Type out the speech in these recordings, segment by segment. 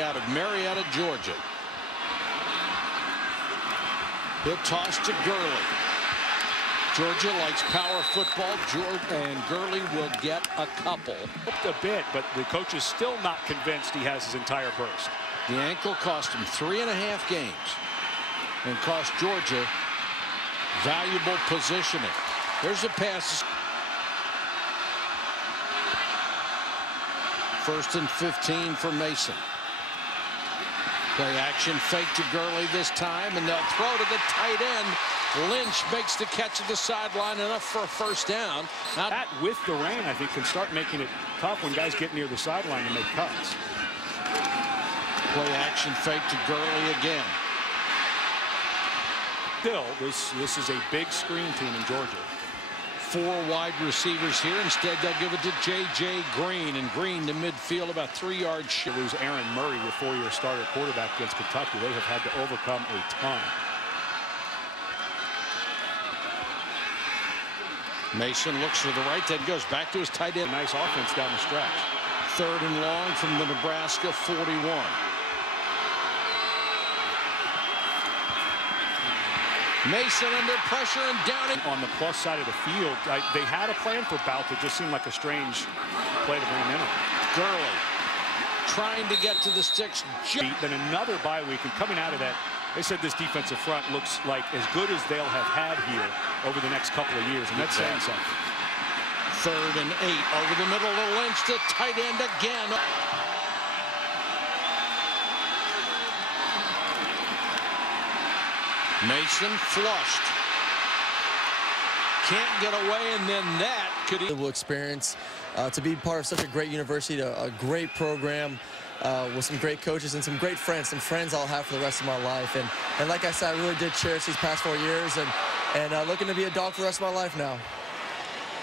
out of Marietta, Georgia. He'll toss to Gurley. Georgia likes power football. And Gurley will get a couple. A bit, but the coach is still not convinced he has his entire burst. The ankle cost him 3.5 games and cost Georgia valuable positioning. There's a pass. 1st and 15 for Mason. Play action fake to Gurley this time, and they'll throw to the tight end. Lynch makes the catch at the sideline, enough for a first down. Now that with the rain, I think, can start making it tough when guys get near the sideline to make cuts. Play action fake to Gurley again. Still, this is a big screen team in Georgia. 4 wide receivers here. Instead, they'll give it to J.J. Green, and Green to midfield about 3 yards. You lose Aaron Murray, your 4-year starter quarterback against Kentucky. They have had to overcome a ton. Mason looks to the right, then goes back to his tight end. Nice offense down the stretch. 3rd and long from the Nebraska 41. Mason under pressure and down it. On the plus side of the field, they had a plan for Bout. It just seemed like a strange play to bring him in on. Gurley trying to get to the sticks. Then another bye week, and coming out of that, they said this defensive front looks like as good as they'll have had here over the next couple of years, and that's saying something. 3rd and 8 over the middle to Lynch, the tight end again. Mason flushed. Can't get away, and then that could. Experience to be part of such a great university, a great program with some great coaches and some great friends, I'll have for the rest of my life. And like I said, I really did cherish these past 4 years, and looking to be a dog for the rest of my life now.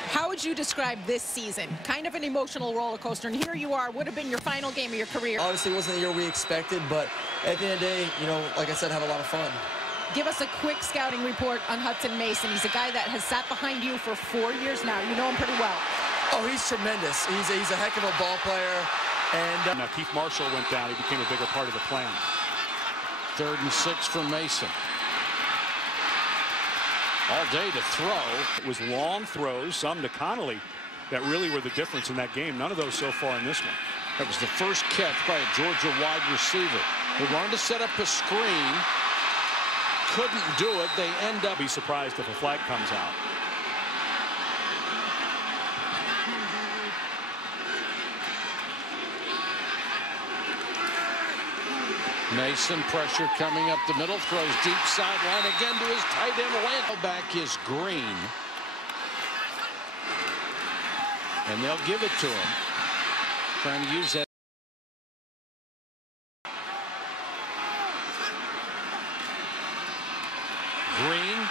How would you describe this season? Kind of an emotional roller coaster, and here you are, would have been your final game of your career. Obviously, it wasn't the year we expected, but at the end of the day, you know, like I said, had a lot of fun. Give us a quick scouting report on Hudson Mason. He's a guy that has sat behind you for 4 years now. You know him pretty well. Oh, he's tremendous. He's a heck of a ball player. And now Keith Marshall went down. He became a bigger part of the plan. 3rd and 6 for Mason. All day to throw. It was long throws, some to Connolly, that really were the difference in that game. None of those so far in this one. That was the first catch by a Georgia wide receiver. They wanted to set up a screen. Couldn't do it. They end up. Be surprised if a flag comes out. Mason pressure coming up the middle, throws deep sideline again to his tight end. Lance. Back is Green, and they'll give it to him. Trying to use that. Green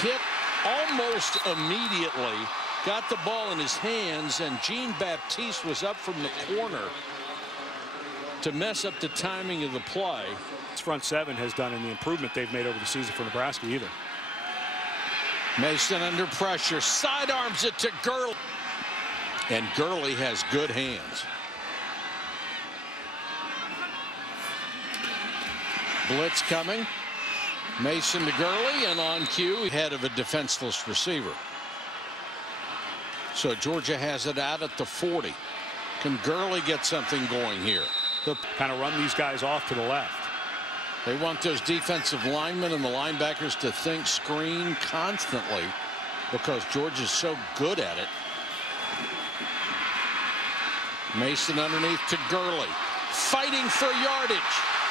hit almost immediately, got the ball in his hands, and Jean-Baptiste was up from the corner to mess up the timing of the play. This front 7 has done in the improvement they've made over the season for Nebraska either. Mason under pressure, sidearms it to Gurley, and Gurley has good hands. Blitz coming. Mason to Gurley, and on cue, head of a defenseless receiver. So Georgia has it out at the 40. Can Gurley get something going here? Kind of run these guys off to the left. They want those defensive linemen and the linebackers to think screen constantly because Georgia's so good at it. Mason underneath to Gurley, fighting for yardage.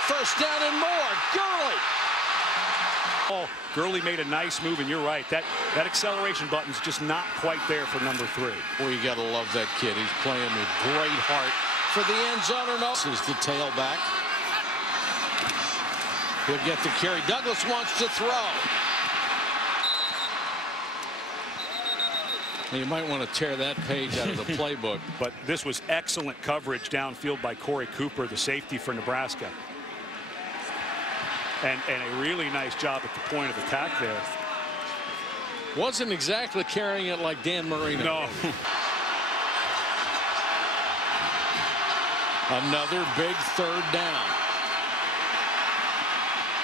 First down and more. Gurley. Oh, Gurley made a nice move, and you're right. That acceleration button's just not quite there for number 3. Boy, you got to love that kid. He's playing with great heart for the end zone or no. This is the tailback. He'll get the carry. Douglas wants to throw. You might want to tear that page out of the playbook. But this was excellent coverage downfield by Corey Cooper, the safety for Nebraska. And a really nice job at the point of attack there. Wasn't exactly carrying it like Dan Marino. No. Another big third down.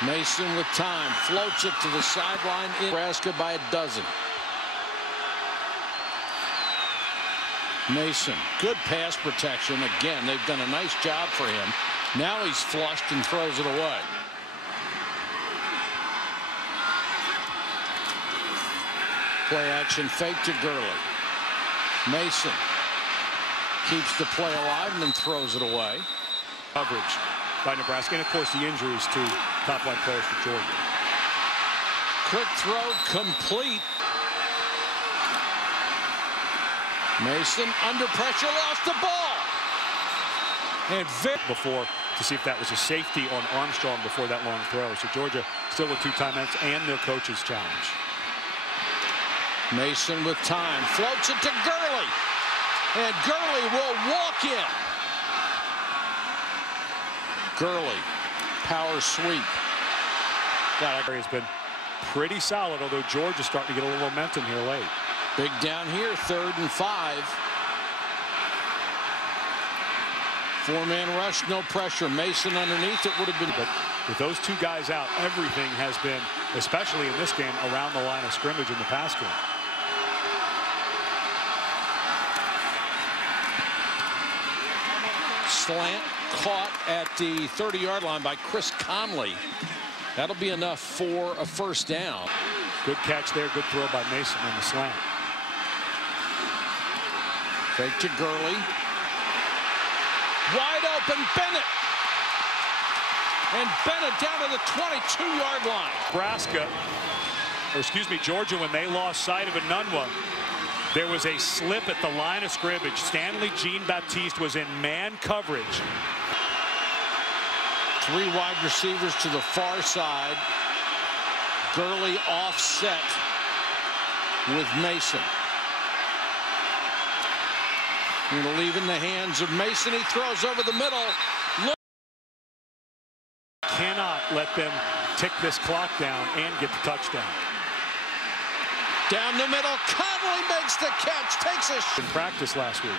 Mason with time, floats it to the sideline in Nebraska by a dozen. Mason, good pass protection. Again, they've done a nice job for him. Now he's flushed and throws it away. Play action fake to Gurley. Mason keeps the play alive and then throws it away. Coverage by Nebraska, and of course the injuries to top-line players for Georgia. Quick throw complete. Mason under pressure, lost the ball. And before to see if that was a safety on Armstrong before that long throw. So Georgia still with 2 timeouts and their coach's challenge. Mason with time, floats it to Gurley. And Gurley will walk in. Gurley, power sweep. That area has been pretty solid, although Georgia's starting to get a little momentum here late. Big down here, 3rd and 5. 4-man rush, no pressure. Mason underneath, it would have been. But with those 2 guys out, everything has been, especially in this game, around the line of scrimmage in the pass game. Slant caught at the 30-yard line by Chris Conley. That'll be enough for a first down. Good catch there, good throw by Mason on the slant. Fake to Gurley. Wide open, Bennett. And Bennett down to the 22-yard line. Georgia, when they lost sight of Enunwa, there was a slip at the line of scrimmage. Stanley Jean-Baptiste was in man coverage. 3 wide receivers to the far side. Gurley offset with Mason. Going to leave in the hands of Mason. He throws over the middle. Cannot let them tick this clock down and get the touchdown. Down the middle, Conley makes the catch, takes a in practice last week.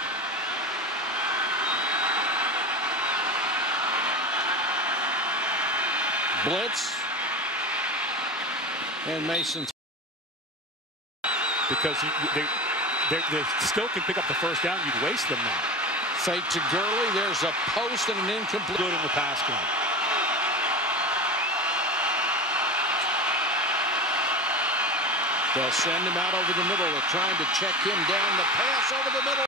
Blitz. And Mason. Because they still can pick up the first down. You'd waste them now. Fake to Gurley. There's a post and an incomplete. Good in the pass game. They'll send him out over the middle. They're trying to check him down. The pass over the middle.